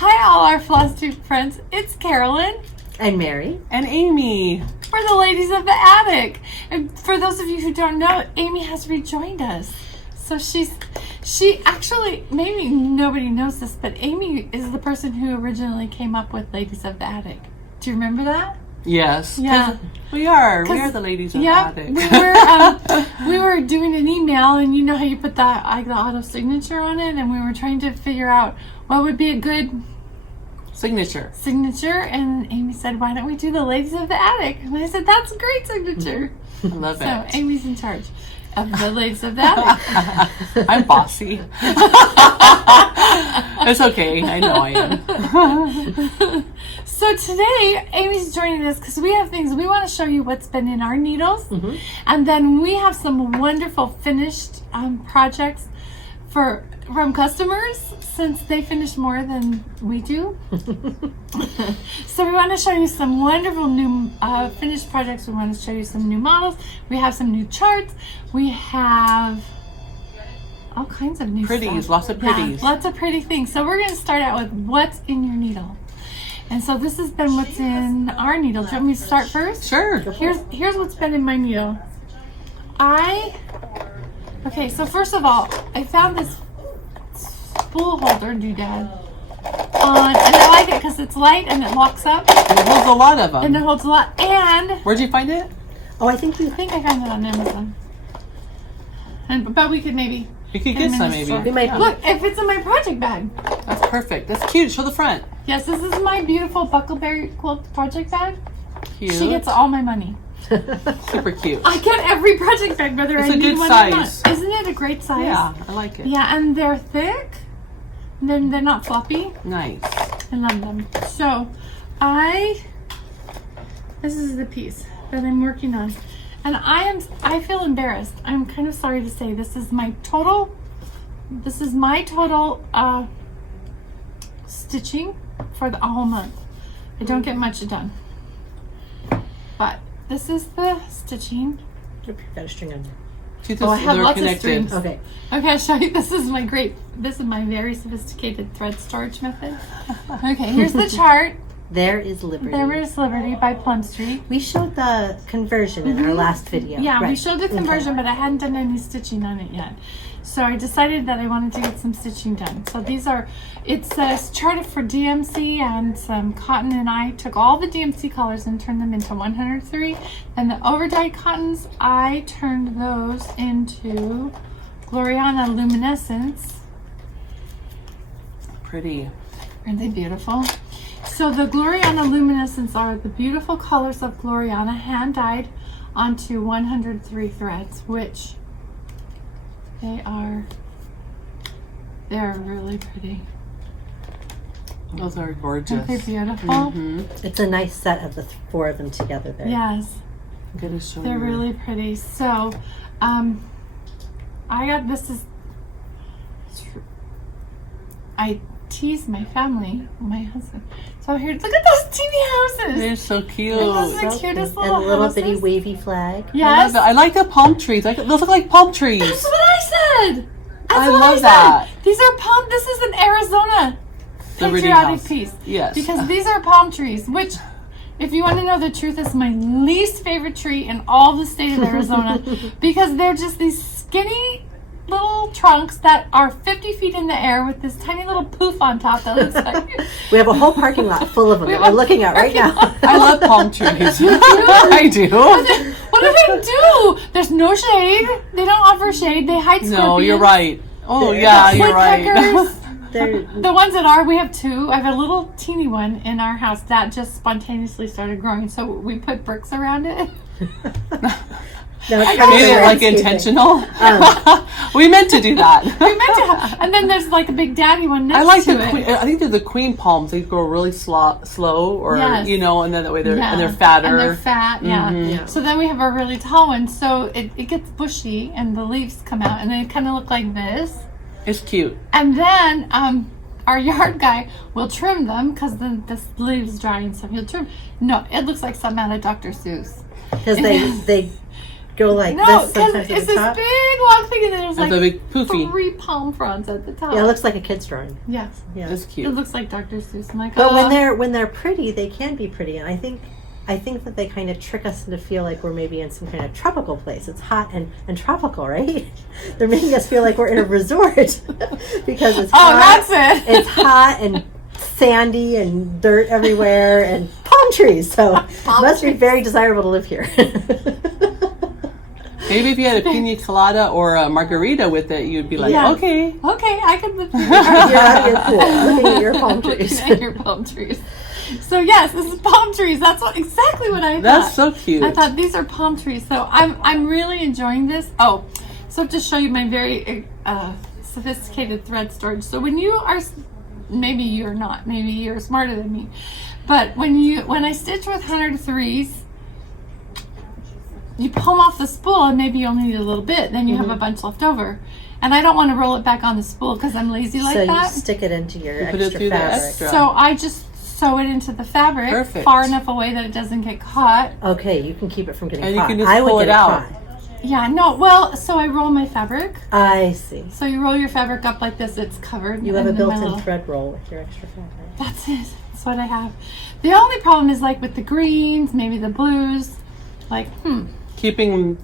Hi, all our Flosstube friends. It's Carolyn. And Mary. And Amy. We're the ladies of the attic. And for those of you who don't know, Amy has rejoined us. So she actually, maybe nobody knows this, but Amy is the person who originally came up with Ladies of the Attic. Do you remember that? Yes. Yeah. We are the ladies of the attic. We were doing an email, and you know how you put the auto signature on it, and we were trying to figure out what would be a good signature. And Amy said, why don't we do the Ladies of the Attic? And I said, that's a great signature. I love it. So Amy's in charge of the Ladies of the Attic. I'm bossy. It's okay. I know I am. So today, Amy's joining us because we have things we want to show you what's been in our needles. Mm-hmm. And then we have some wonderful finished projects from customers, since they finish more than we do. So we want to show you some wonderful new finished projects. We want to show you some new models. We have some new charts. We have all kinds of new pretties, stuff. lots of pretties. Yeah, lots of pretty things. So we're going to start out with what's in your needle. And so this has been what's in our needle. Do you want me to start first? Sure. Here's what's been in my needle. Okay, so first of all, I found this spool holder doodad. And I like it because it's light and it locks up. And it holds a lot of them. And it holds a lot. And where'd you find it? Oh, I think I found it on Amazon. But we could maybe. You could get some maybe. We might. Look, it fits in my project bag. That's perfect. That's cute. Show the front. Yes, this is my beautiful Buckleberry Quilt project bag. Cute. She gets all my money. Super cute. I get every project bag, whether I need one or not. Isn't it a great size? Yeah, I like it. Yeah, and they're thick. And then they're not floppy. Nice. I love them. So, this is the piece that I'm working on. And I feel embarrassed. I'm kind of sorry to say this is my total stitching for the whole month. I don't get much done. But this is the stitching. You've got a string on there. I have lots of strings. Okay. Okay, I'll show you. This is my very sophisticated thread storage method. Okay, here's the chart. There is Liberty. There is Liberty by Plum Street. We showed the conversion in our last video. Yeah, right. we showed the conversion, but I hadn't done any stitching on it yet. So I decided that I wanted to get some stitching done. So it's a chart for DMC and some cotton, and I took all the DMC colors and turned them into 103. And the overdyed cottons, I turned those into Gloriana Luminescence. Pretty. Aren't they beautiful? So the Gloriana Luminescence are the beautiful colors of Gloriana hand dyed onto 103 threads, which they're really pretty. Those are gorgeous. Aren't they beautiful? Mm-hmm. It's a nice set of the four of them together there. Yes. I'm gonna show They're you. really pretty. So, I tease my family, my husband. So here, look at those teeny houses. They're so cute. Those are the cutest little and a little houses. bitty wavy flag. Yes. I like the palm trees. Those look like palm trees. That's what I said. I love that. These are palm. This is an Arizona Liberty patriotic house. piece. Yes. Because these are palm trees, which, if you want to know the truth, is my least favorite tree in all the state of Arizona, because they're just these skinny little trunks that are 50 feet in the air with this tiny little poof on top that looks like... We have a whole parking lot full of them that we're looking at right now. I love palm trees. I do. What do they do? There's no shade. They don't offer shade. They hide scorpions. No, you're right. Oh, yeah, you're right. The ones that are, we have two. I have a little teeny one in our house that just spontaneously started growing. So we put bricks around it. No, it's Made it like intentional. We meant to do that. We meant to. And then there's like a big daddy one next I like to the it. queen. I think they're the queen palms. They grow really slow, or Yes. and then that way they're and they're And fatter. they're fat, yeah. Mm-hmm. Yeah. So then we have a really tall one. So it gets bushy and the leaves come out and they kind of look like this. It's cute. And then our yard guy will trim them because then the leaves dry and stuff. He'll trim. No, it looks like something out of Dr. Seuss. Because they go like No, this because sometimes at it's the this top. big long thing, and then there's That's like a big poofy. 3 palm fronds at the top. Yeah, it looks like a kid's drawing. Yes. Yeah. That's It cute. looks like Dr. Seuss. I'm like, But oh. when they're pretty, they can be pretty, and I think that they kind of trick us into feel like we're maybe in some kind of tropical place. It's hot and tropical, right? They're making us feel like we're in a resort because it's hot. That's it. It's hot and sandy and dirt everywhere and palm trees. So it must be very desirable to live here. Maybe if you had a pina colada or a margarita with it, you'd be like, Yeah. okay. Okay, I can live here. You're out of your pool, looking at your palm trees. Looking at your palm trees. So yes, this is palm trees. That's exactly what I thought. That's so cute. I thought these are palm trees. So I'm really enjoying this. Oh, so to show you my very sophisticated thread storage. So when you are, maybe you're not, maybe you're smarter than me, but when I stitch with 103s, you pull them off the spool and maybe you only need a little bit. Then you have a bunch left over. And I don't want to roll it back on the spool because I'm lazy like so that. you stick it into your put it extra through the fabric. extra. So I just sew it into the fabric Perfect. far enough away that it doesn't get caught. Okay, you can keep it from getting And you caught. can just I would pull get it out. caught. Yeah, no, well, so I roll my fabric. I see. So you roll your fabric up like this, it's covered. You have a and then my built-in little- thread roll with your extra fabric. That's it. That's what I have. The only problem is like with the greens, maybe the blues. Like, Keeping,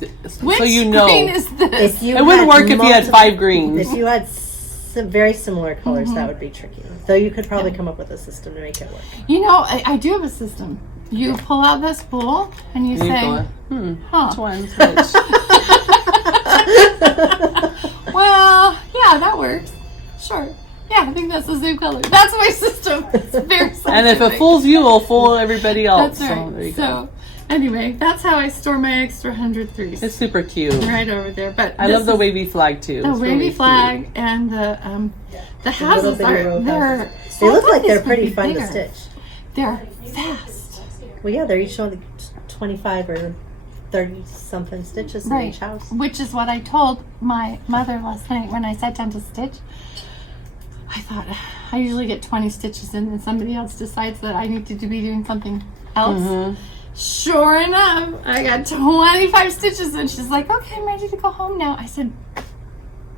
which so you know. green is this? If you It wouldn't had work if you had 5 greens. If you had some very similar colors, that would be tricky. Though you could probably come up with a system to make it work. You know, I do have a system. You pull out the spool and you And you're say, going, huh. which one's which? Well, yeah, that works. Sure. Yeah, I think that's the same color. That's my system. It's very And if it scientific. fools you, it'll fool everybody else. That's So, there you right. go. So, anyway, that's how I store my extra 103s. It's super cute. Right over there. But I this love the is wavy flag too. the It's wavy really flag cute. and the Little houses bitty row are of they're. houses. They look I like thought they're these would pretty be fun bigger. to stitch. They're fast. Well, yeah, they're each only 25 or 30 something stitches in Right. each house. Which is what I told my mother last night when I sat down to stitch. I thought I usually get 20 stitches in and somebody else decides that I need to be doing something else. Sure enough, I got 25 stitches and she's like, okay, I'm ready to go home now. I said,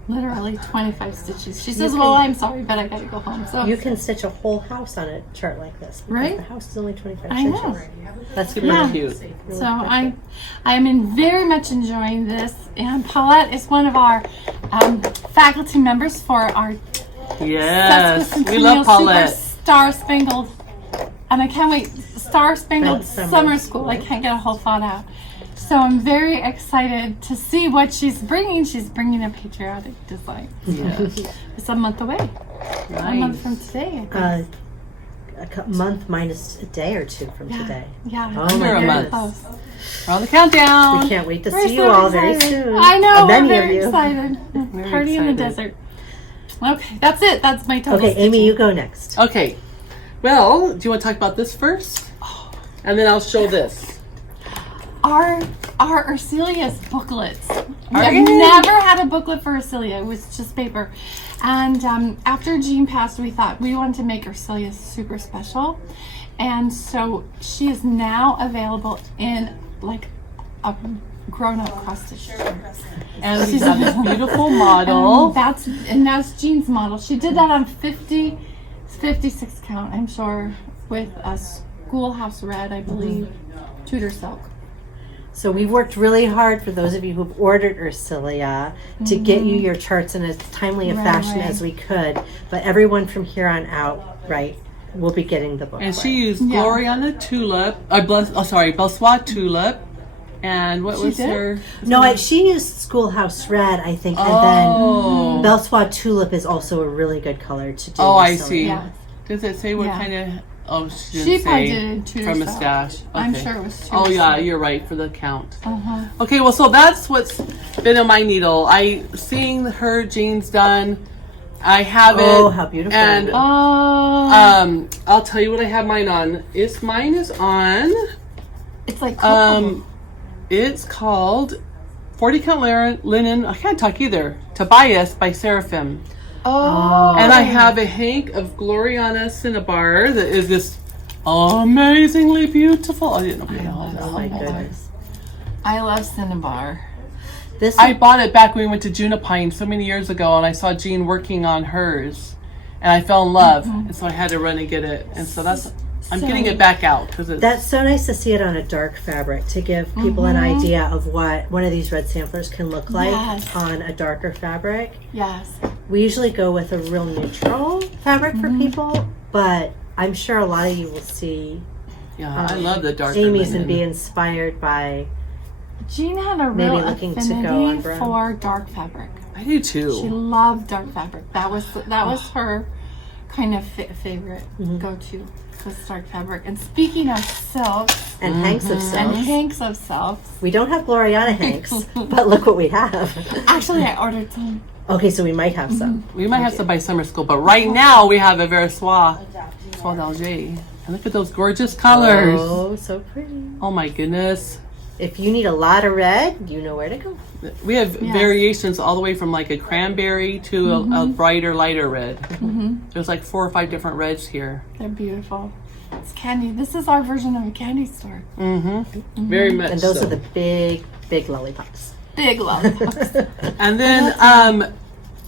literally 25 stitches. She says, well, I'm sorry, but I gotta go home. So You can stitch a whole house on a chart like this. Because Right? the house is only 25 I know. stitches. That's Super Yeah. cute. So I'm very much enjoying this, and Paulette is one of our faculty members for our Yes. We Sesquicentennial love Paulette. Super Star Spangled, and I can't wait. Star Spangled Summer Summer School. I can't get a whole thought out. So I'm very excited to see what she's bringing. She's bringing a patriotic design. Yes. It's a month away. A month from today. I think. Month minus a day or two from today. Yeah. Oh Under my a very month. goodness. close. We're on the countdown. We can't wait to We're see you so all very excited. soon. I know. Many We're of very you. excited. Very Party in the excited. desert. Okay, that's it. That's my total. Okay, Amy, stitching. you go next. Okay. Well, do you want to talk about this first? And then I'll show this. Our Ursilia's booklets. I've you? never had a booklet for Ursilia. It was just paper. And after Jean passed, we thought we wanted to make Ursilia super special. And so she is now available in like a grown-up cross-stitch shirt. And we have this beautiful model. And that's Jean's model. She did that on 56 count, I'm sure, with a schoolhouse red, I believe, Tudor silk. So we worked really hard for those of you who've ordered Ursilia to get you your charts in as timely a Right, fashion right. as we could. But everyone from here on out, right, will be getting the book. And she used Yeah. Gloriana Tulip. Belsois Tulip. And what was did? her? No, she used Schoolhouse Red, I think, and then Belsois Tulip is also a really good color to do. Oh, I Ursilia. see. Yeah. Does it say what Yeah. kind of? Oh, she She didn't probably say. did it in Tudor From a silk. stash. I'm Okay. sure it was Tudor Oh yeah, silk. you're right for the count. Uh-huh. Okay, well, so that's what's been on my needle. Seeing her jeans done. I have it. Oh, how beautiful. And Oh, I'll tell you what I have mine on. Mine is on. it's like cocoa. It's called 40 count linen. I can't talk either. Tobias by Seraphim. Oh. And I have a hank of Gloriana Cinnabar that is just amazingly beautiful. I didn't know. Oh my goodness. I love Cinnabar. This I bought it back when we went to Junipine so many years ago, and I saw Jean working on hers, and I fell in love, and so I had to run and get it. And so I'm getting it back out because that's so nice to see it on a dark fabric to give people an idea of what one of these red samplers can look like on a darker fabric. Yes. We usually go with a real neutral fabric for people, but I'm sure a lot of you will see. I love the darker Amy's linen. and be inspired by. Jean had a Maybe real looking to go on affinity brown. for dark fabric. I do too. She loved dark fabric. That was her kind of favorite go-to, was dark fabric. And speaking of silks And hanks of and silks. hanks of silks, We don't have Gloriana hanks, but look what we have. actually I ordered some. Okay, so we might have some. We might have some by summer school, but right now we have a Versois d'Alger. And look at those gorgeous colors. Oh, so pretty. Oh my goodness. If you need a lot of red, you know where to go. We have variations all the way from like a cranberry to a brighter, lighter red. There's like 4 or 5 different reds here. They're beautiful. It's candy. This is our version of a candy store. Very much And those so. are the big, big lollipops. Big lollipops. And then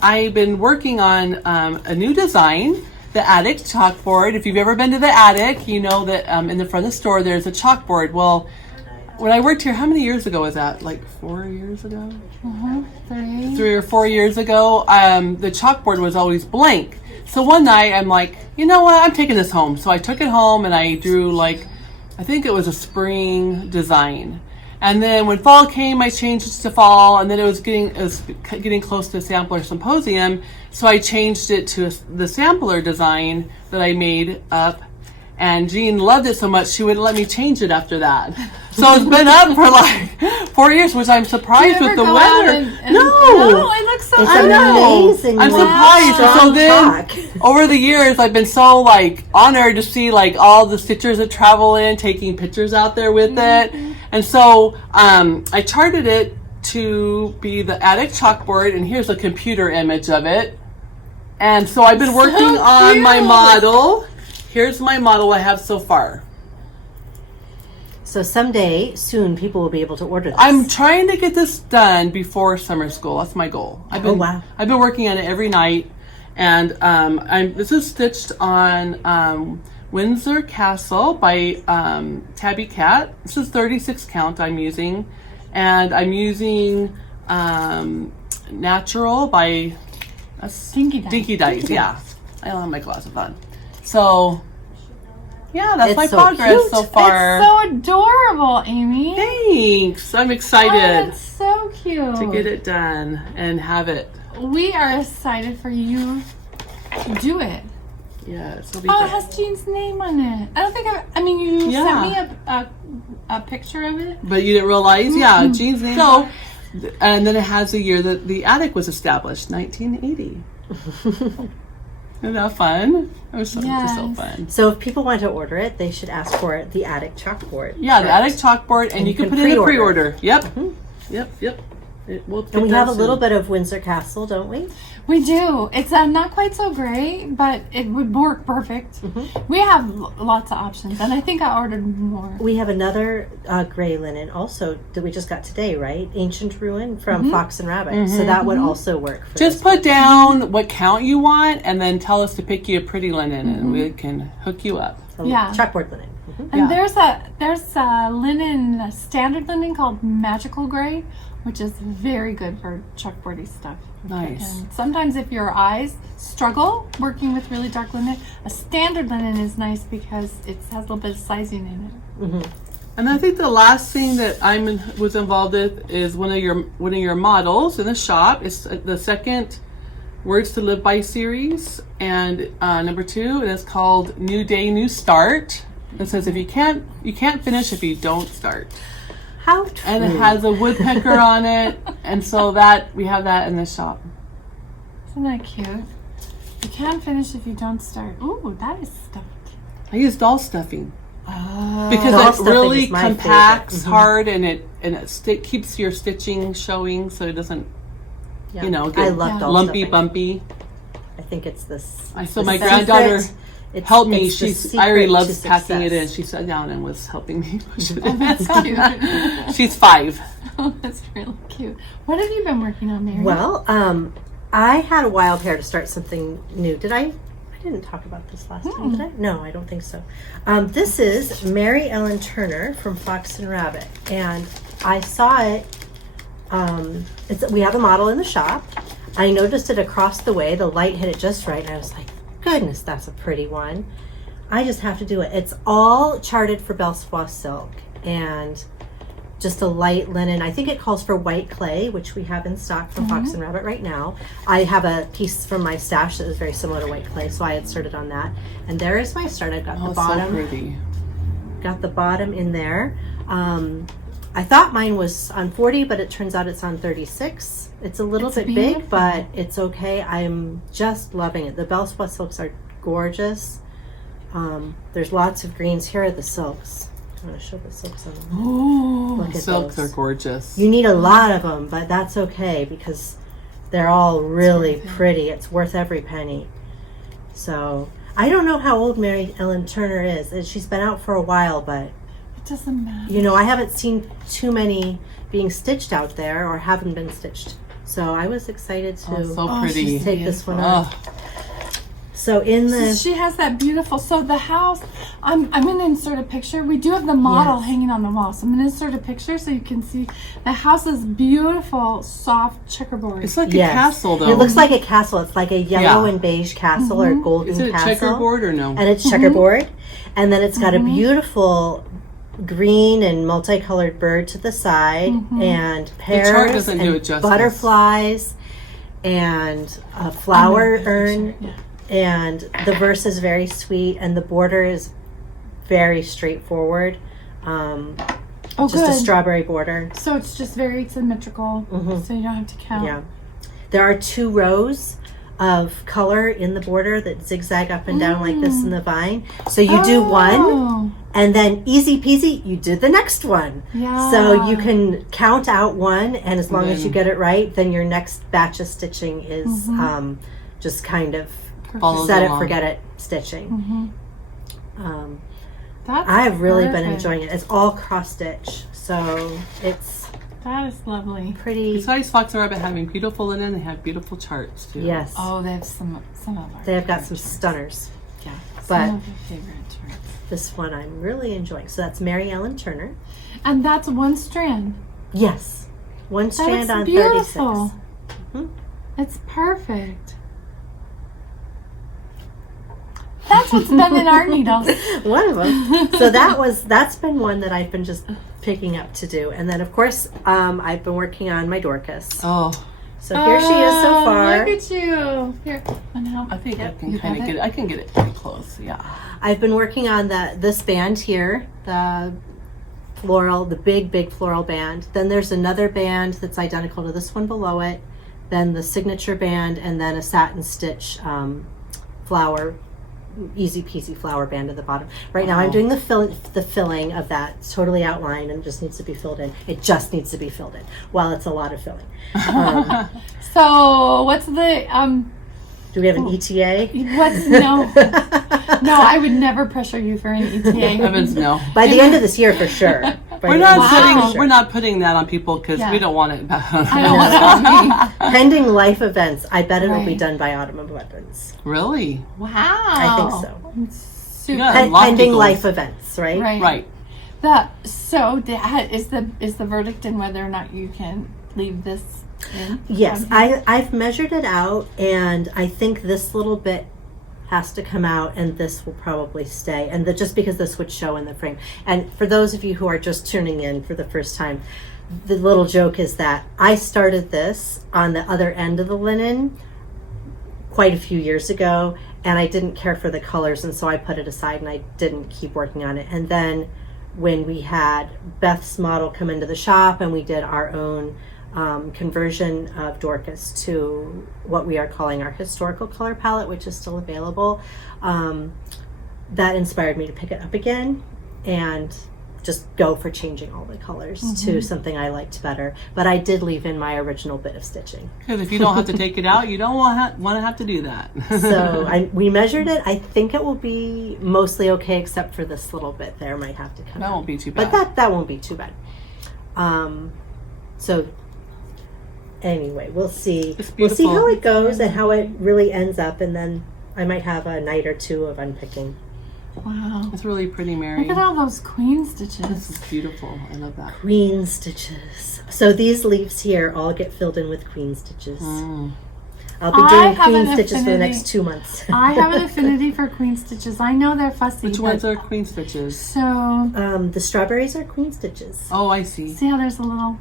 I've been working on a new design, the attic chalkboard. If you've ever been to the attic, you know that in the front of the store there's a chalkboard. Well, when I worked here, how many years ago was that? Like 4 years ago? 3 or 4 years ago, the chalkboard was always blank. So one night I'm like, you know what, I'm taking this home. So I took it home and I drew I think it was a spring design. And then when fall came, I changed it to fall, and then it was getting close to Sampler Symposium, so I changed it to the Sampler design that I made up. And Jean loved it so much she wouldn't let me change it after that. So it's been up for like 4 years, which I'm surprised with the weather. No, it looks so It's I know. amazing. I'm Wow. surprised. So then, Strong over the years, I've been so honored to see all the stitchers that travel in, taking pictures out there with it. And so I charted it to be the attic chalkboard, and here's a computer image of it. And so I've been working on my model. Here's my model I have so far. So someday, soon, people will be able to order this. I'm trying to get this done before summer school. That's my goal. I've been working on it every night, and this is stitched on Windsor Castle by Tabby Cat. This is 36 count I'm using, and I'm using Natural by Dinky Dice. Yeah, I don't have my glasses on. So, yeah, that's my progress so far. It's so adorable, Amy. Thanks. I'm Oh, excited that's so cute. to get it done and have it. We are excited for you to do it. Yes, it'll be Oh, fun. it has Jean's name on it. I don't think you sent me a picture of it. But you didn't realize? Yeah, Jean's name. So, and then it has the year that the attic was established, 1980. Isn't that fun? It was just so fun. So if people want to order it, they should ask for the attic chalkboard. Yeah, the attic chalkboard, and you can put it in pre-order. Yep. Yep. And we have a little bit of Windsor Castle, don't we? We do. It's not quite so great, but it would work perfect. We have lots of options, and I think I ordered more. We have another gray linen also that we just got today, right? Ancient Ruin from Fox and Rabbit. So that would also work. For Just put down what count you want, and then tell us to pick you a pretty linen, and we can hook you up. Chalkboard linen. And there's a linen, standard linen called Magical Gray, which is very good for chalkboardy stuff. Nice. And sometimes if your eyes struggle working with really dark linen, a standard linen is nice because it has a little bit of sizing in it. And I think the last thing that was involved with is one of your models in the shop. It's the second Words to Live By series, and number 2, and it's called New Day, New Start. It says if you can't finish if you don't start. How true. And it has a woodpecker on it, and so we have that in the shop. Isn't that cute? You can't finish if you don't start. Ooh, that is stuffed. I use doll stuffing Doll because it stuffing really is my compacts favorite. hard, and it keeps your stitching showing, so it doesn't Yeah. get I love doll lumpy stuffing. bumpy. I think it's this. So my secret granddaughter helped me. it's the Irie secret loves to packing it success. in. She sat down and was helping me push it Oh, in. that's cute. She's 5. Oh, that's really cute. What have you been working on, Mary? Well, I had a wild hair to start something new. Did I? I didn't talk about this last time, did I? No, I don't think so. This is Mary Ellen Turner from Fox and Rabbit, and I saw it. We have a model in the shop. I noticed it across the way. The light hit it just right, and I was like, goodness, that's a pretty one. I just have to do it. It's all charted for Belle Floss silk and just a light linen. I think it calls for white clay, which we have in stock from Fox and Rabbit right now. I have a piece from my stash that is very similar to white clay, so I had started on that. And there is my start. I've got the bottom. So pretty. Got the bottom in there. I thought mine was on 40, but it turns out it's on 36. It's a little bit big, but it's okay. I'm just loving it. The Belle Floss silks are gorgeous. There's lots of greens. Here are the silks. I'm going to show the silks on them. Ooh, Look at Silks those. are gorgeous. You need a lot of them, but that's okay because they're all really pretty. It's worth every penny. So I don't know how old Mary Ellen Turner is. She's been out for a while, but it doesn't matter. you know, I haven't seen too many being stitched out there or haven't been stitched. So I was excited to So pretty. take this one Oh, off. So in the She has that beautiful. So the house. I'm going to insert a picture. We do have the model Yes. hanging on the wall. So I'm going to insert a picture so you can see the house is beautiful, soft checkerboard. it's like Yes. a castle, though. It looks like a castle. It's like a yellow Yeah. and beige castle or golden Is it a castle. checkerboard or no? And it's checkerboard. And then it's got a beautiful green and multicolored bird to the side and pears doesn't and do it justice. butterflies and a flower urn. Yeah. And the verse is very sweet and the border is very straightforward. Oh, Just good. a strawberry border. So it's just very symmetrical. So you don't have to count. Yeah. There are 2 rows of color in the border that zigzag up and down like this in the vine. So you do one, Oh, and then easy peasy, you do the next one. yeah. So you can count out one, and as long as you then- get it right, then your next batch of stitching is just kind of Follows set it, along. forget it stitching. That's I've really been perfect. enjoying it. It's all cross stitch, so it's That is lovely. pretty. Besides Fox and Rabbit having beautiful linen, they have beautiful charts, too. Yes, Oh, they have some of our. they have got some stunners. Yeah, but- some of your favorite charts. This one I'm really enjoying. So that's Mary Ellen Turner. And that's one strand. Yes, one That strand looks on beautiful. 36. It's perfect. That's what's been in our needles. One of them. So that's been one that I've been just picking up to do. And then of course I've been working on my Dorcas. Oh, So here she is so far. Look at you. Here, wanna help? I think I can You kind of got get it. I can get it pretty close, yeah. I've been working on this band here, the big floral band. Then there's another band that's identical to this one below it. Then the signature band, and then a satin stitch flower, easy peasy flower band at the bottom. Right now I'm doing the filling of that. It's totally outlined and just needs to be filled in. It just needs to be filled in. Well, it's a lot of filling. So what's the Do we have an ETA? what's no? No, I would never pressure you for an ETA. Heavens, no. By the end of this year, for sure. By We're the not end of this year, putting for sure. we're not putting that on people because Yeah. we don't want it. I know what I mean. Pending life events. I bet it'll be Right. done by Autumn of Weapons. Really? Wow. I think so. It's super. Yeah. Pen- Lofty pending goals. life events, right? Right. Right. So that is the verdict in whether or not you can leave this in? Yes, I've measured it out, and I think this little bit has to come out, and this will probably stay, and just because this would show in the frame. And for those of you who are just tuning in for the first time, the little joke is that I started this on the other end of the linen quite a few years ago, and I didn't care for the colors, and so I put it aside and I didn't keep working on it. And then when we had Beth's model come into the shop and we did our own conversion of Dorcas to what we are calling our historical color palette, which is still available, that inspired me to pick it up again. And just go for changing all the colors to something I liked better. But I did leave in my original bit of stitching. Because if you don't have to take it out, you don't want to have to do that. So we measured it. I think it will be mostly okay, except for this little bit there might have to come That out. won't be too bad. But that won't be too bad. So anyway, we'll see. We'll see how it goes and how it really ends up, and then I might have a night or two of unpicking. Wow. It's really pretty, Mary. Look at all those queen stitches. This is beautiful. I love that. Queen stitches. So these leaves here all get filled in with queen stitches. I'll be doing queen stitches for the next 2 months. I have an affinity for queen stitches. I know they're fussy. Which ones are queen stitches? So The strawberries are queen stitches. Oh, I see. see how there's a little.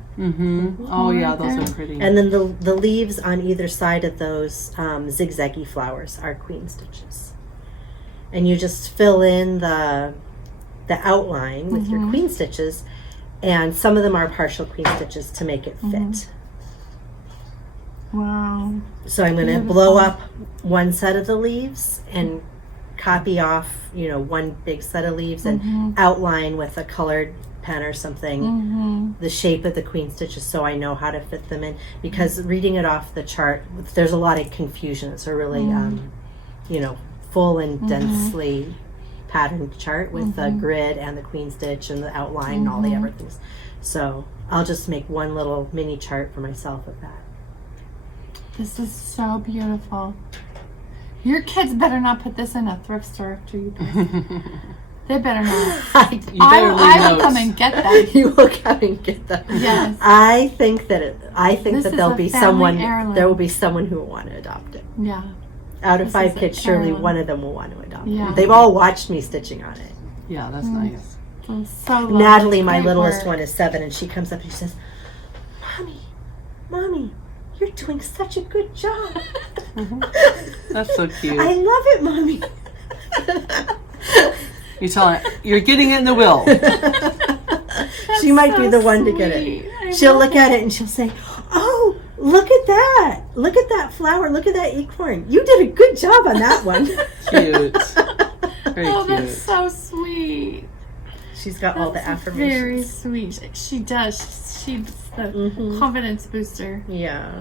Oh, yeah, right those there. are pretty. And then the leaves on either side of those zigzaggy flowers are queen stitches. And you just fill in the outline with your queen stitches, and some of them are partial queen stitches to make it fit. Wow. So I'm going to blow up one set of the leaves and copy off, one big set of leaves and outline with a colored pen or something the shape of the queen stitches so I know how to fit them in. Because reading it off the chart, there's a lot of confusion. It's a really, full and densely patterned chart with the grid and the queen stitch and the outline and all the everything. So I'll just make one little mini chart for myself of that. This is so beautiful. Your kids better not put this in a thrift store after you do. They better not. You better leave I will notes. come and get them. You will come and get them. Yes. I think that This is there'll a be family someone. heirloom. There will be someone who will want to adopt it. Yeah. Out of This 5 is a kids, surely heirloom. one of them will want to adopt Yeah. it. They've all watched me stitching on it. Yeah, that's nice. So lovely. Natalie, my Great littlest work. one, is 7, and she comes up and she says, Mommy, you're doing such a good job. That's so cute. I love it, Mommy. You tell her, you're getting it in the will. She might be so the one to get sweet. it. I She'll love look at it and she'll say, "Oh, look at that! Look at that flower! Look at that acorn! You did a good job on that one." Cute. Very Oh, cute. that's so sweet. She's got all the That's affirmations. very sweet. She does. She's the confidence booster. Yeah.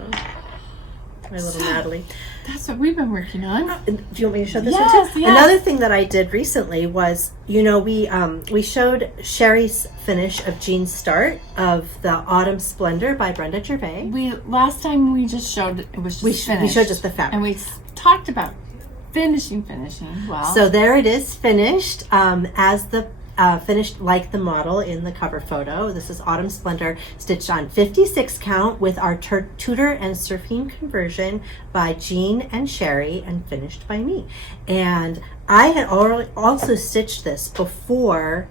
My little Natalie. That's what we've been working on. Do you want me to show this Yes, one too? yes. Another thing that I did recently was, we showed Sherry's finish of Jean's start of the Autumn Splendor by Brenda Gervais. Last time we just showed it was just We finished. showed just the fabric. And we talked about finishing. Wow. So there it is, finished as the finished like the model in the cover photo. This is Autumn Splendor, stitched on 56 count with our Tudor and Serafine conversion by Jean and Sherry, and finished by me. And I had also stitched this before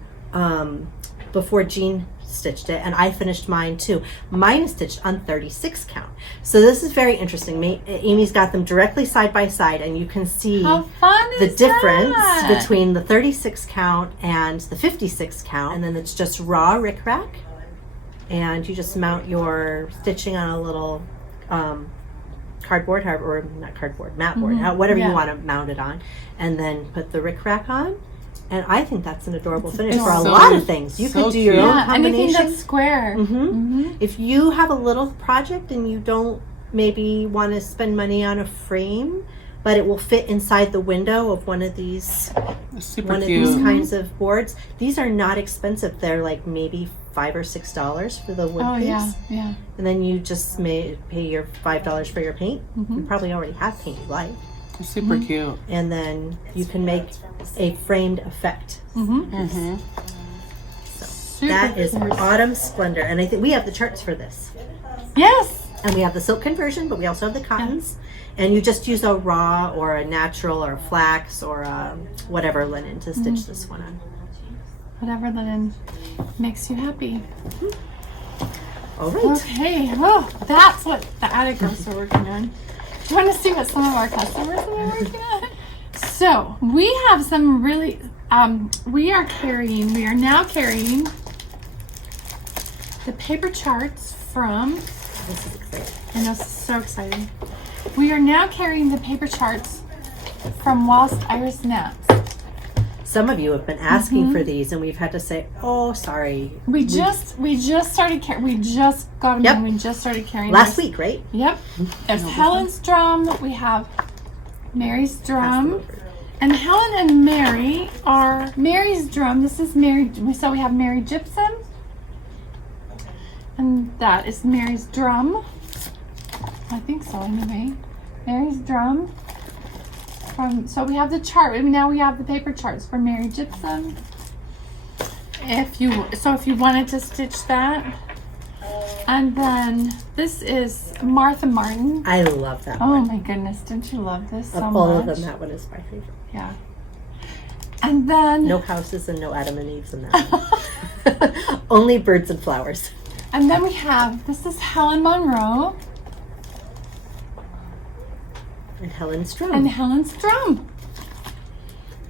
Jean stitched it, and I finished mine too. Mine is stitched on 36 count. So this is very interesting. Amy's got them directly side by side, and you can see How fun the is difference that? between the 36 count and the 56 count. And then it's just raw rickrack, and you just mount your stitching on a little cardboard, or not cardboard, mat board, whatever Yeah. you want to mount it on, and then put the rickrack on. And I think that's an adorable finish for a so- lot of things. You so could do your cute. own yeah, anything combination. that's square. If you have a little project and you don't maybe want to spend money on a frame, but it will fit inside the window of one of these Super cute. kinds of boards. These are not expensive. They're like maybe $5 or $6 for the wood Oh piece. yeah. And then you just may pay your $5 for your paint. You probably already have paint you like. Super cute. And then you can make a framed effect. Super That is cute. Autumn Splendor. And I think we have the charts for this. Yes. And we have the silk conversion, but we also have the cottons. And you just use a raw or a natural or a flax or a whatever linen to stitch this one on. Whatever linen makes you happy. All right. Okay. Oh, that's what the attic girls are working on. Do you want to see what some of our customers have been working on? So we have some really. We are now carrying the paper charts from. This is exciting. I know, this is so exciting. We are now carrying the paper charts from Whilst Iris Naps. some of you have been asking for these, and we've had to say, "Oh, sorry." We just started we just got them Yep. in. We just started carrying Last those. week, right? Yep. There's Helen's drum. We have Mary's drum. And Helen and Mary are Mary's drum. This is Mary. So we have Mary Gypsum. And that is Mary's drum. I think so anyway. Mary's drum. So we have the chart. Now we have the paper charts for Mary Gypsum. If you wanted to stitch that. And then this is Martha Martin. I love that Oh one. my goodness, don't you love this so Of all much? of them, that one is my favorite. Yeah. And then No houses and no Adam and Eves in that one. Only birds and flowers. and then we have, this is Helen Monroe And Helen's drum. and Helen's drum.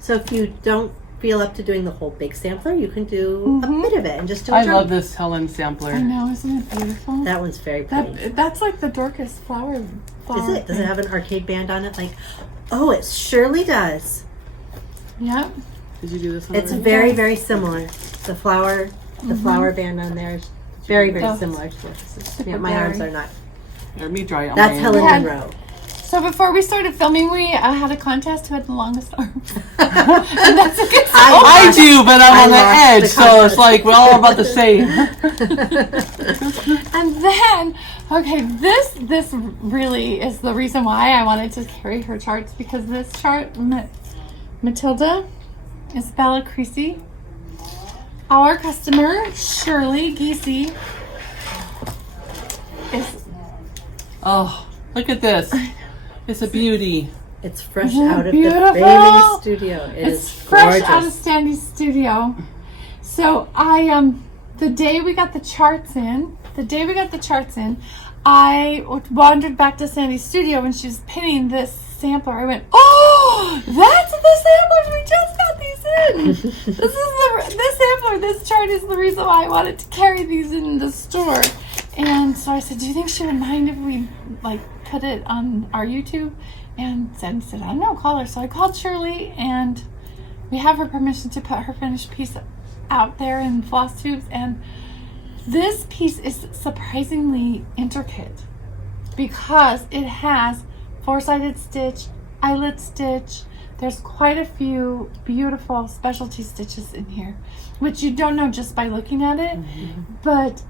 So if you don't feel up to doing the whole big sampler, you can do a bit of it and just do a I drum. love this Helen sampler. I know, isn't it beautiful? That one's very pretty. That's like the Dorcas flower Is it? Does thing. it have an arcade band on it? Like, oh, it surely does. Yep. Did you do this one? It's already? very, very similar. The flower band on there is very, very Oh. similar to this. Yeah, my arms are not. Let me dry on That's my Helen Yeah. Monroe. So before we started filming, we had a contest who had the longest arms. And that's a good sign. I do, but I'm on the lost edge, the so it's contest. like we're all about the same. And then, okay, this really is the reason why I wanted to carry her charts, because this chart, Matilda, Isabella Creasy, our customer, Shirley Geesey, is Oh, look at this. It's a beauty. It's fresh Isn't it out of beautiful? the baby studio. it's It's fresh gorgeous. out of Sandy's studio. So I the day we got the charts in, I wandered back to Sandy's studio when she was pinning this sampler. I went, "Oh, that's the samplers! We just got these in. This sampler, this chart is the reason why I wanted to carry these in the store." And so I said, "Do you think she would mind if we put it on our YouTube?" And Sandy said, "I don't know, call her." So I called Shirley, and we have her permission to put her finished piece out there in Flosstubes. And this piece is surprisingly intricate because it has four-sided stitch, eyelet stitch. There's quite a few beautiful specialty stitches in here, which you don't know just by looking at it. But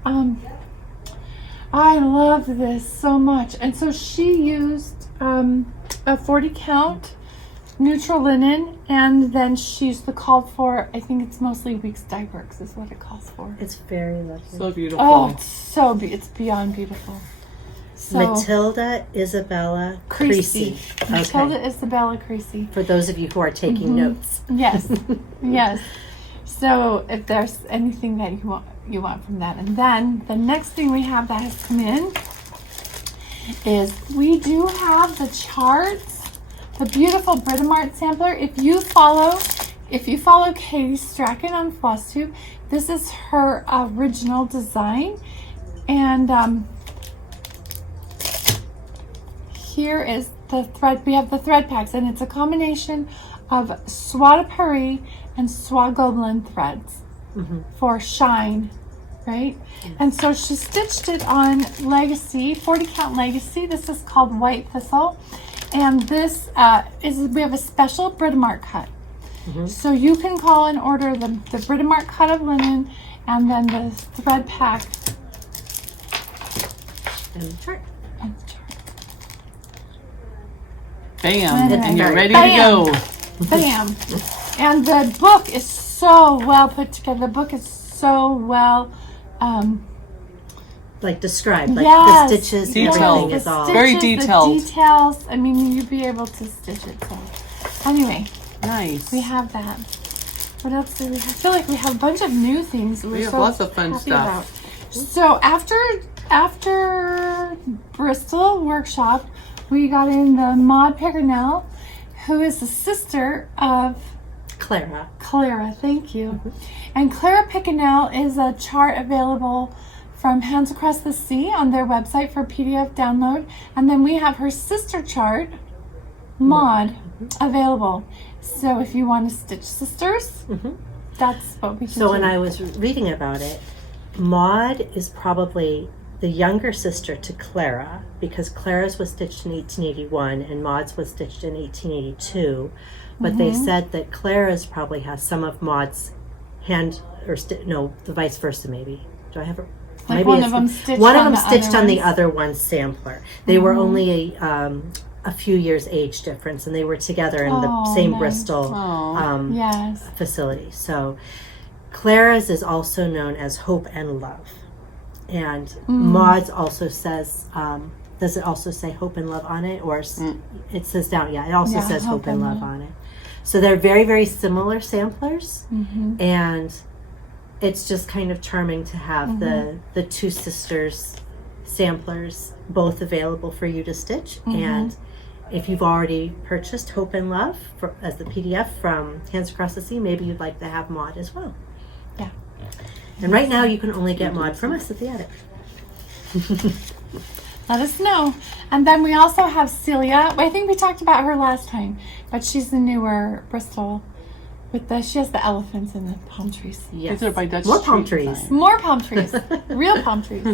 I love this so much. And so she used a 40 count neutral linen, and then she used the called for, I think it's mostly Weeks Dye Works is what it calls for. It's very lovely. So beautiful. Oh, it's beyond beautiful. So Matilda Isabella Creasy. Matilda Isabella Creasy. For those of you who are taking notes. Yes, yes. So if there's anything that you want from that, and then the next thing we have that has come in is we do have the charts, the beautiful Britomart sampler. If you follow Katie Strachan on Flosstube, this is her original design, and here is the thread. We have the thread packs, and it's a combination of Soie de Paris and Soie Gobelin threads for shine, right? And so she stitched it on Legacy, 40 count Legacy. This is called White Thistle, and this we have a special Britomart cut. So you can call and order the Britomart cut of linen, and then the thread pack And the chart. and the chart. Bam. It's And you're very- ready to go. Bam! And the book is so well put together. The book is so well, Like described, like yes, the stitches, Detailed. everything the is all. Very stitches, detailed. The details. I mean, you'd be able to stitch it. So, anyway, Nice. we have that. What else do we have? I feel like we have a bunch of new things. We have lots of fun stuff. So after Bristol workshop, we got in the Maud Paganel, who is the sister of Clara. Clara, thank you. And Clara Picanel is a chart available from Hands Across the Sea on their website for PDF download. And then we have her sister chart, Maud, available. So if you want to stitch sisters, that's what we can do. So when I was reading about it, Maud is probably the younger sister to Clara, because Clara's was stitched in 1881 and Maud's was stitched in 1882. But they said that Clara's probably has some of Maud's hand, or the vice versa maybe. Do I have it? Like Maybe one it's of them stitched one of on them the stitched other on the ones? other one's sampler. They were only a few years age difference, and they were together in the same nice. Bristol Yes. facility. So Clara's is also known as Hope and Love, and Maud's also says. Does it also say Hope and Love on it, or it says down? Yeah, it also says Hope and Love on it. So they're very, very similar samplers, and it's just kind of charming to have the two sisters samplers both available for you to stitch. And if you've already purchased Hope and Love as the PDF from Hands Across the Sea, maybe you'd like to have Maud as well. Yeah. And right now you can only get Maud from us at the attic. Let us know. And then we also have Celia. I think we talked about her last time, but she's the newer Bristol. She has the elephants and the palm trees. Yes. These are by Dutch More palm Street trees. Design. More palm trees. Real palm trees.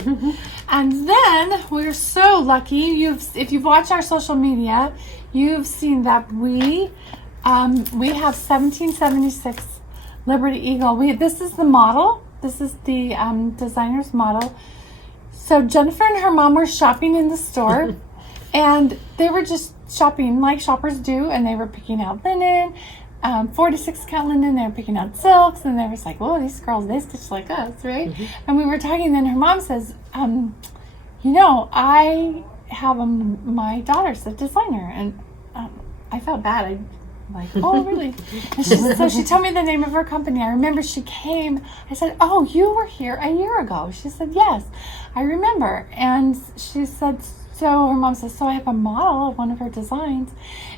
And then we're so lucky. If you've watched our social media, you've seen that we have 1776 Liberty Eagle. This is the model. This is the designer's model. So Jennifer and her mom were shopping in the store, and they were just shopping like shoppers do, and they were picking out linen, 46 count linen. They were picking out silks, and they was like, "Whoa, these girls, they stitch like us, right?" And we were talking. Then her mom says, I have my daughter's a designer," and I felt bad. I'm like, "Oh, really?" And so she told me the name of her company. I remember she came. I said, "Oh, you were here a year ago." She said, "Yes, I remember." And she said, so her mom says, "So I have a model of one of her designs."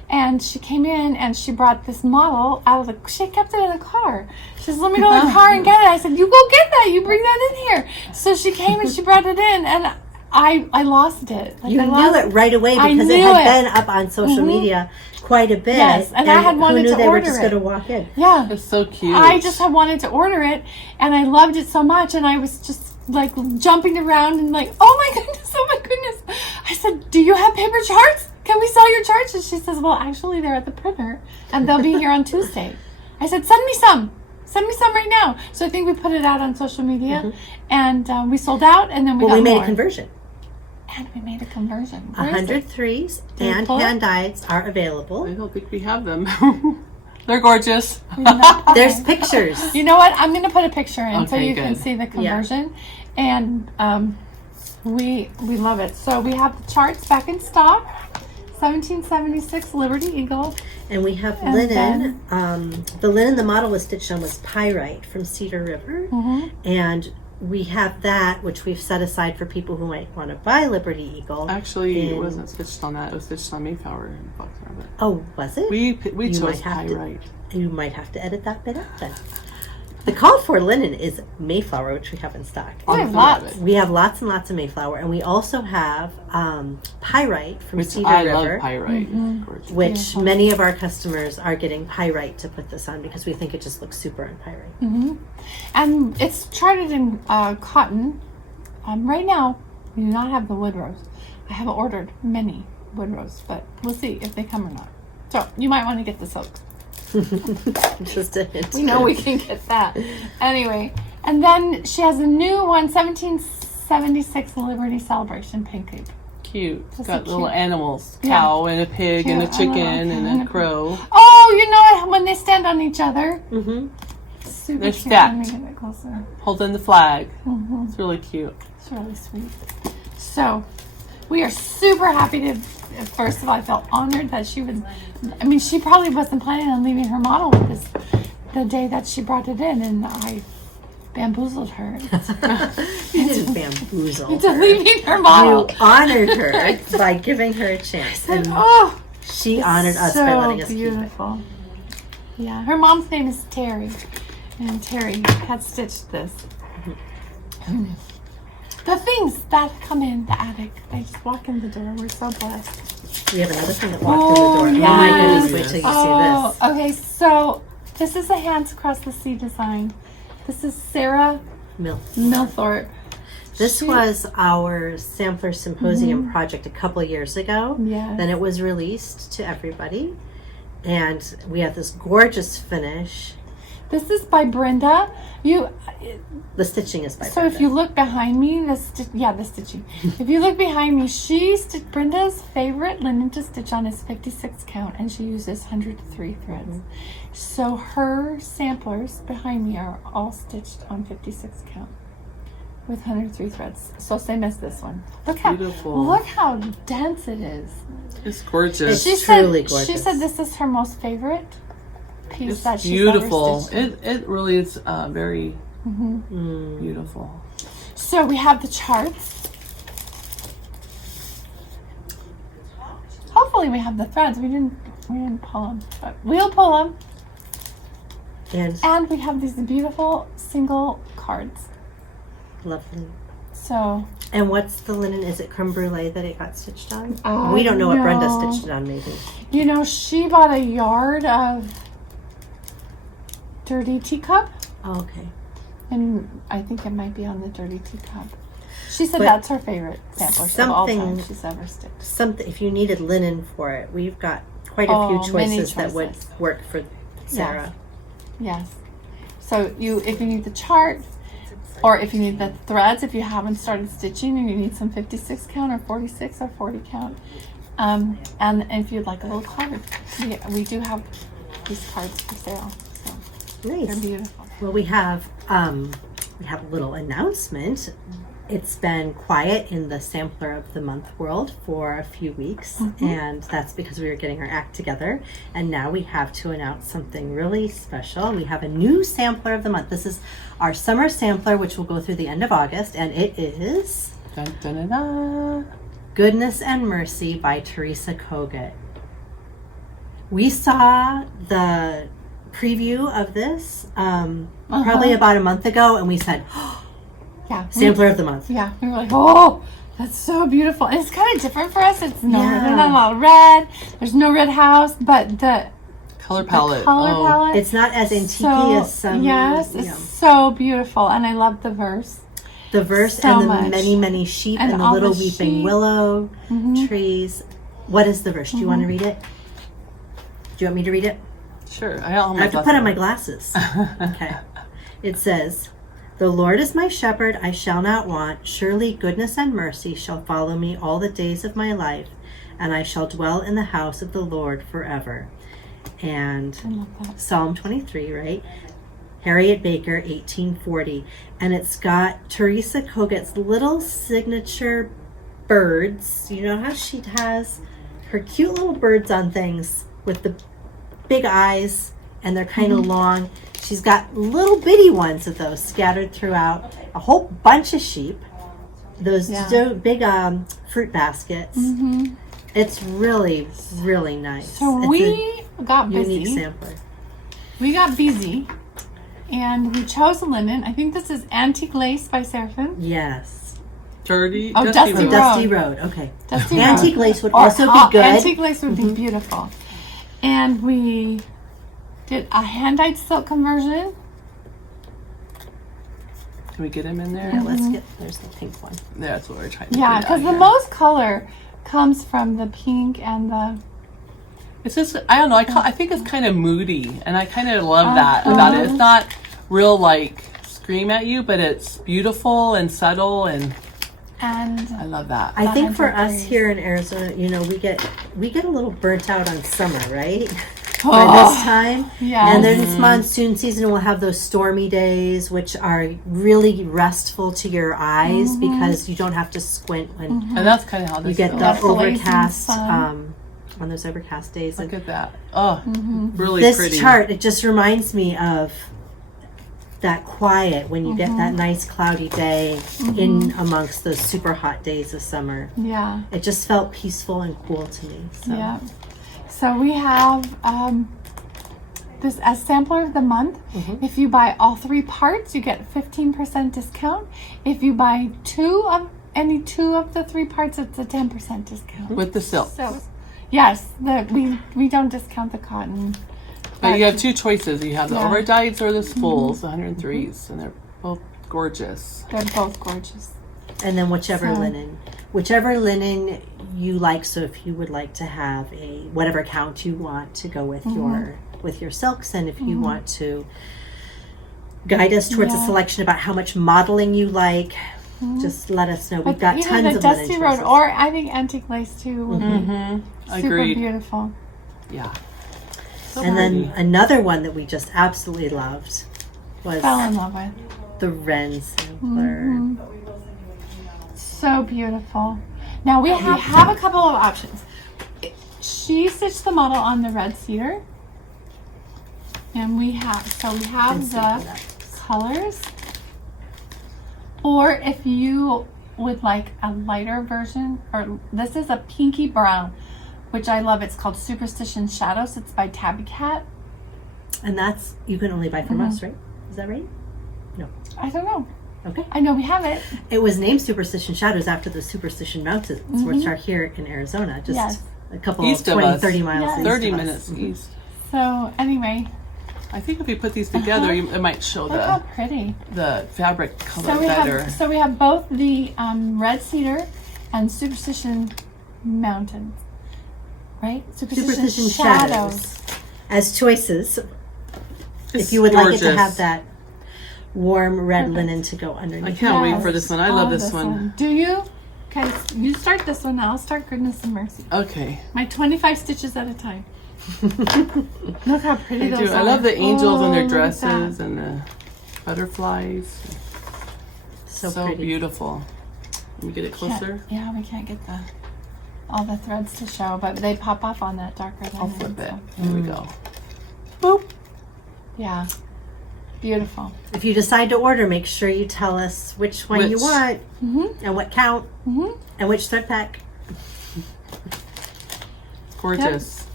And she came in and she brought this model out of she kept it in the car. She says, "Let me go in the car and get it." I said, "You go get that. You bring that in here." So she came and she brought it in, and I lost it. You knew it right away because it had been up on social media quite a bit. Yes, and I had wanted who knew to they were order just it. going to walk in? Yeah. It's so cute. I just had wanted to order it, and I loved it so much, and I was just like jumping around and like, "Oh my goodness, oh my goodness." I said, "Do you have paper charts? Can we sell your charts?" And she says, "Well, actually, they're at the printer, and they'll be here on Tuesday." I said, "Send me some. Send me some right now." So I think we put it out on social media, and we sold out, and then we got made more. a conversion. And we made a conversion. Where is 100 it? threes Did and we pull it? hand-dyeds are available. I don't think we have them. They're gorgeous. There's pictures. You know what? I'm going to put a picture in so Okay, you can good. see the conversion. And we love it. So we have the charts back in stock. 1776 Liberty Eagle. And we have And linen. The linen the model was stitched on was pyrite from Cedar River. And we have that, which we've set aside for people who might want to buy Liberty Eagle. Actually, it And- wasn't stitched on that. It was stitched on Mayflower and Foxfire. But Oh, was it? we You chose might have to- pyrite. You might have to edit that bit out then. The called for linen is Mayflower, which we have in stock. We have On the lots. We have lots and lots of Mayflower, and we also have pyrite from Which Cedar I River, love pyrite. It's gorgeous. which Beautiful. many of our customers are getting pyrite to put this on because we think it just looks super on pyrite. And it's charted in cotton. Right now, we do not have the wood rose. I have ordered many wood rose, but we'll see if they come or not. So you might want to get the silk. Just a hint. We know we can get that. Anyway, and then she has a new one, 1776 Liberty Celebration pink cape. Cute. It's That's got so little cute. animals. Yeah. Cow and a pig and a Cute. I love chicken that. and a crow. Oh, you know when they stand on each other? Super They're cute. stacked. Let me get it closer. Holding the flag. It's really cute. It's really sweet. So, we are super happy to. First of all, I felt honored that she was. I mean, she probably wasn't planning on leaving her model with this the day that she brought it in, and I bamboozled her You didn't bamboozle into her. leaving her model. You honored her by giving her a chance, and Oh, she honored us so by letting us keep it. beautiful. Yeah, her mom's name is Terry, and Terry had stitched this. The things that come in the attic, they just walk in the door. We're so blessed. We have another thing that walked through the door. yes. Oh my goodness, wait till you Oh, see this. okay, so this is a Hands Across the Sea design. This is Sarah Milthorp. This was our sampler symposium project a couple years ago. Yes. Then it was released to everybody. And we have this gorgeous finish. This is by Brenda. The stitching is by So Brenda. if you look behind me, the stitching. If you look behind me, Brenda's favorite linen to stitch on is 56 count, and she uses 103 threads. So her samplers behind me are all stitched on 56 count with 103 threads. So same as this one. Beautiful. Look how dense it is. It's gorgeous. It's truly gorgeous. She said this is her most favorite piece It's that she's beautiful. ever stitched. It really is very beautiful. So we have the charts. Hopefully we have the threads. We didn't pull them, but we'll pull them. And we have these beautiful single cards. Lovely. So. And what's the linen? Is it creme brulee that it got stitched on? We don't know what Brenda stitched it on, maybe. You know, she bought a yard of dirty teacup. Oh, okay. And I think it might be on the dirty teacup. She said that's her favorite sampler of all time she's ever stitched. If you needed linen for it, we've got quite a few choices that would work for Sarah. Yes. So if you need the chart, or if you need the threads, if you haven't started stitching and you need some 56 count or 46 or 40 count, and if you'd like a little card, we do have these cards for sale. So Nice. they're beautiful. Well, we have a little announcement. It's been quiet in the Sampler of the Month world for a few weeks, and that's because we were getting our act together. And now we have to announce something really special. We have a new Sampler of the Month. This is our summer sampler, which will go through the end of August, and it is Dun, dun, dun, dun. Goodness and Mercy by Teresa Kogut. We saw the preview of this probably about a month ago, and we said, Yeah. Sampler of the Month. Yeah. We were like, oh, that's so beautiful. And it's kind of different for us. It's there's not a lot of red. There's no red house, but the Color palette. palette. It's not as antique as some. Yes, it's so beautiful, and I love the verse. The verse so and the much. many, many sheep And and the all little the weeping sheep. willow trees. What is the verse? Do you want to read it? Do you want me to read it? Sure. I I have to put on my glasses. Okay. It says, "The Lord is my shepherd, I shall not want. Surely goodness and mercy shall follow me all the days of my life, and I shall dwell in the house of the Lord forever." And I love that. Psalm 23, right? Harriet Baker, 1840. And it's got Teresa Kogut's little signature birds. You know how she has her cute little birds on things with the big eyes, and they're kind of long. She's got little bitty ones of those scattered throughout a whole bunch of sheep. Those big fruit baskets. It's really, really nice. So it's we got unique busy. sampler. We got busy, and we chose linen. I think this is Antique Lace by Seraphim. Yes. Dirty. Oh, Dusty Dusty Road. Dusty Road. Okay. Dusty Antique Road. lace would Or also hot- be good. Antique lace would be beautiful. And we did a hand-dyed silk conversion. Can we get him in there? Yeah, let's get. There's the pink one. That's what we're trying to Yeah, get out because the here. most color comes from the pink and the... It's just, I don't know, I think it's kind of moody, and I kind of love that about it. It's not real, like, scream at you, but it's beautiful and subtle, and I love that. I think for 100 us degrees. here in Arizona, you know, we get a little burnt out on summer, right? Oh, By this time. yeah. And then it's monsoon season. We'll have those stormy days, which are really restful to your eyes because you don't have to squint when And that's kind of how this you get goes. the That's blazing overcast, sun. on those overcast days. Look And at that. Oh, really this pretty. chart, it just reminds me of that quiet when you get that nice cloudy day in amongst those super hot days of summer. Yeah, It just felt peaceful and cool to me. So. yeah. So we have this as sampler of the month. If you buy all 3 parts, you get 15% discount. If you buy any two of the 3 parts, it's a 10% discount. With the silk. So, Yes, we don't discount the cotton. But you have two choices. You have the Yeah. overdyes or the spools, the 103s, and they're both gorgeous. They're both gorgeous. And then whichever So- linen you like. So if you would like to have whatever count you want to go with your silks, and if you want to guide us towards a selection about how much modeling you like, just let us know. We've got tons the of Dusty linen Road, choices. or I think antique lace too would be super Agreed. beautiful. Yeah. So And then pretty. another one that we just absolutely loved was Fell in love with. the Wren sampler. So beautiful. Now we have a couple of options. She stitched the model on the red cedar, and we have the colors. Or if you would like a lighter version, or this is a pinky brown, which I love. It's called Superstition Shadows. It's by Tabby Cat. And that's, you can only buy from us, right? Is that right? I don't know. Okay. I know we have it. It was named Superstition Shadows after the Superstition Mountains, which are here in Arizona, just Yes. a couple East of 20, us. 30 miles Yes. east 30 of us. minutes east. So anyway, I think if we put these together, it might show look how pretty. the fabric color So we better. have both the red cedar and Superstition Mountains, right? Superstition Shadows as choices. It's If you would like it to gorgeous. have that warm red linen to go I underneath. can't wait for this one. I love this one. Do you? Okay, you start this one. I'll start Goodness and Mercy. Okay. My 25 stitches at a time. Look how pretty I those do. are. I love the angels and their look at that. dresses and the butterflies. So So pretty. beautiful. Let me get it closer. Yeah, we can't get all the threads to show, but they pop off on that darker linen. I'll flip it. so- There we go. Boop. Yeah, beautiful. If you decide to order, make sure you tell us which one you Which. want Mm-hmm. and what count Mm-hmm. and which thread pack. Gorgeous.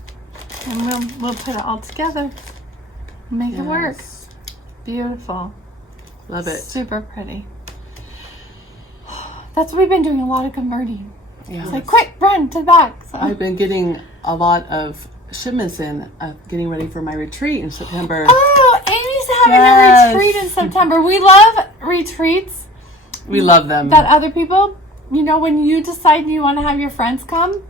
And we'll put it all together. Make it work. Yes. Beautiful. Love it. Super pretty. That's what we've been doing, a lot of converting. Yeah. It's like, quick, run to the back. So. I've been getting a lot of shipments in, getting ready for my retreat in September. Oh, Amy's having Yes. a retreat in September. We love retreats We love them. that other people, when you decide you want to have your friends come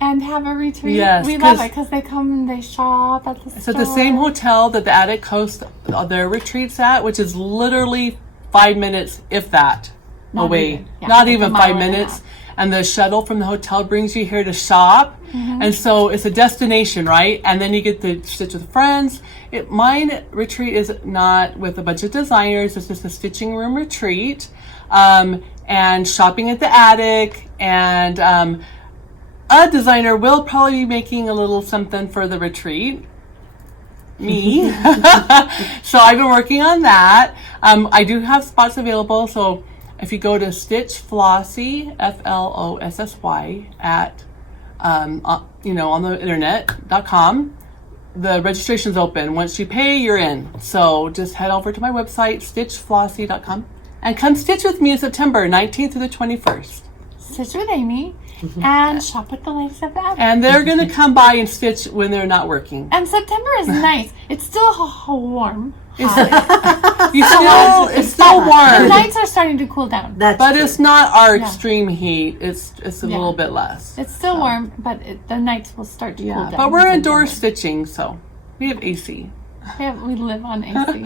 and have a retreat, Yes, we love 'cause- it because they come and they shop at the It's store. at the same hotel that the Attic hosts their retreats at, which is literally 5 minutes, if that, Not away. even. Yeah, Not it's a even mile 5 and a minutes. half. And the shuttle from the hotel brings you here to shop. Mm-hmm. And so it's a destination, right? And then you get to stitch with friends. Mine retreat is not with a bunch of designers. It's just a stitching room retreat. And shopping at the Attic. And a designer will probably be making a little something for the retreat. Me. So I've been working on that. I do have spots available. So if you go to Stitch Flossy, FLOSSY, at, on the internet.com, the registration's open. Once you pay, you're in. So just head over to my website, stitchflossy.com, and come stitch with me in September 19th through the 21st. Stitch with Amy and shop with the ladies of the Attic. And they're going to come by and stitch when they're not working. And September is nice. It's still warm. It's The still warm. nights are starting to cool down. That's But true. it's not our Yeah. extreme heat. It's a little bit less. It's still warm, but the nights will start to cool down. But we're indoors stitching, so we have AC. We live on AC.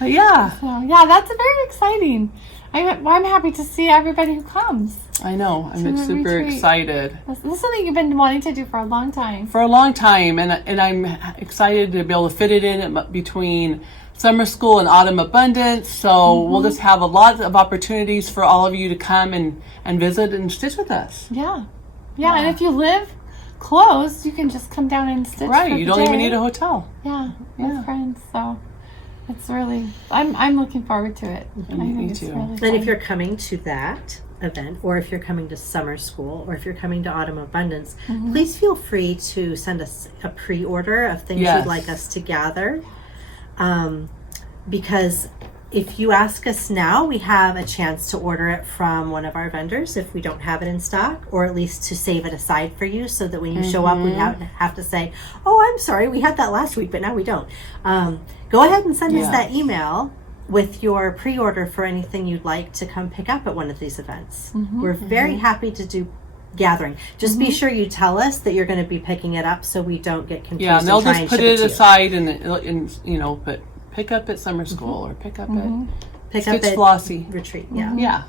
But yeah, So yeah, that's very exciting. I'm happy to see everybody who comes. I know. I'm the super retreat. excited This is something you've been wanting to do for a long time. for a long time, and I'm excited to be able to fit it in between summer school and autumn abundance. So we'll just have a lot of opportunities for all of you to come and visit and stitch with us. Yeah. And if you live close, you can just come down and stitch. Right? for You the don't even day. need a hotel. Yeah, Yeah. with friends. So it's really, I'm looking forward to it. I Me think it's too. really And fun. if you're coming to that event, or if you're coming to summer school, or if you're coming to Autumn Abundance, please feel free to send us a pre-order of things Yes. you'd like us to gather. Because if you ask us now, we have a chance to order it from one of our vendors if we don't have it in stock, or at least to save it aside for you so that when you show up, we have to say, oh, I'm sorry, we had that last week, but now we don't. Go ahead and send us that email with your pre-order for anything you'd like to come pick up at one of these events. We're very happy to do gathering. Just be sure you tell us that you're going to be picking it up so we don't get confused. Yeah, and they'll try just and put ship it to you. aside and you know, but pick up at summer school or pick up at Stitch Flossie retreat. Yeah.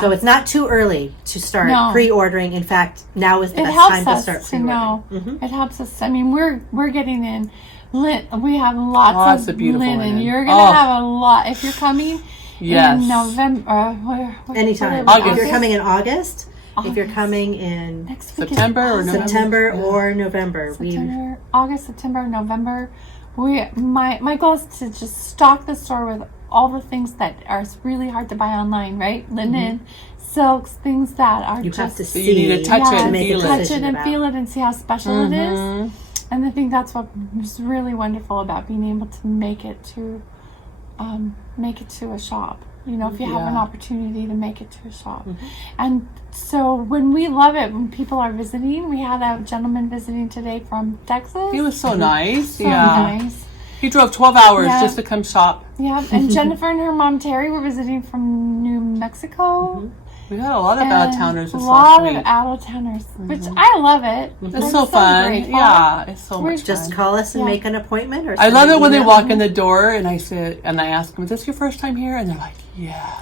So it's not too early to start pre-ordering. In fact, now is the best time to start pre-ordering. It helps us. I mean, we're getting in. We have lots of beautiful linen. You're gonna have a lot if you're coming. Yes. In November. Anytime. August. If you're coming in August. If you're coming in next week September or November. September or November. August, September, November. My goal is to just stock the store with all the things that are really hard to buy online, right? Linen, silks, things that are you just... have to see. You need to touch it and feel it. Touch it and feel it and see how special it is. And I think that's what is really wonderful about being able to make it to a shop. You know, if you have an opportunity to make it to a shop. And so when we love it, when people are visiting, we had a gentleman visiting today from Texas. He was so nice. So nice. He drove 12 hours just to come shop. Yeah, and Jennifer and her mom Terry were visiting from New Mexico. We had a lot of out-of-towners this last week. A lot of out-of-towners, which I love it. It's so fun. Grateful. Yeah, it's so much fun. Just call us and make an appointment. Or I love it when they walk in the door and I ask them, is this your first time here? And they're like, yeah.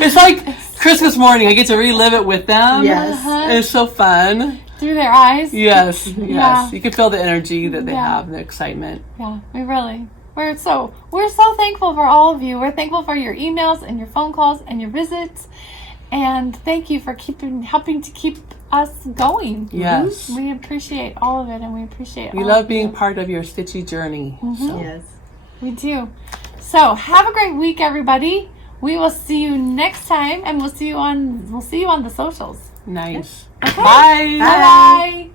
It's like Christmas morning. I get to relive it with them. Yes. It's so fun. Through their eyes. Yes, yes. Yeah. You can feel the energy that they have, the excitement. Yeah, we're so thankful for all of you. We're thankful for your emails and your phone calls and your visits. And thank you for helping to keep us going. Yes. We appreciate all of it, and we appreciate We love being part of your stitchy journey. So. Yes. We do. So have a great week, everybody. We will see you next time, and we'll see you on the socials. Nice. Okay. Bye. Bye.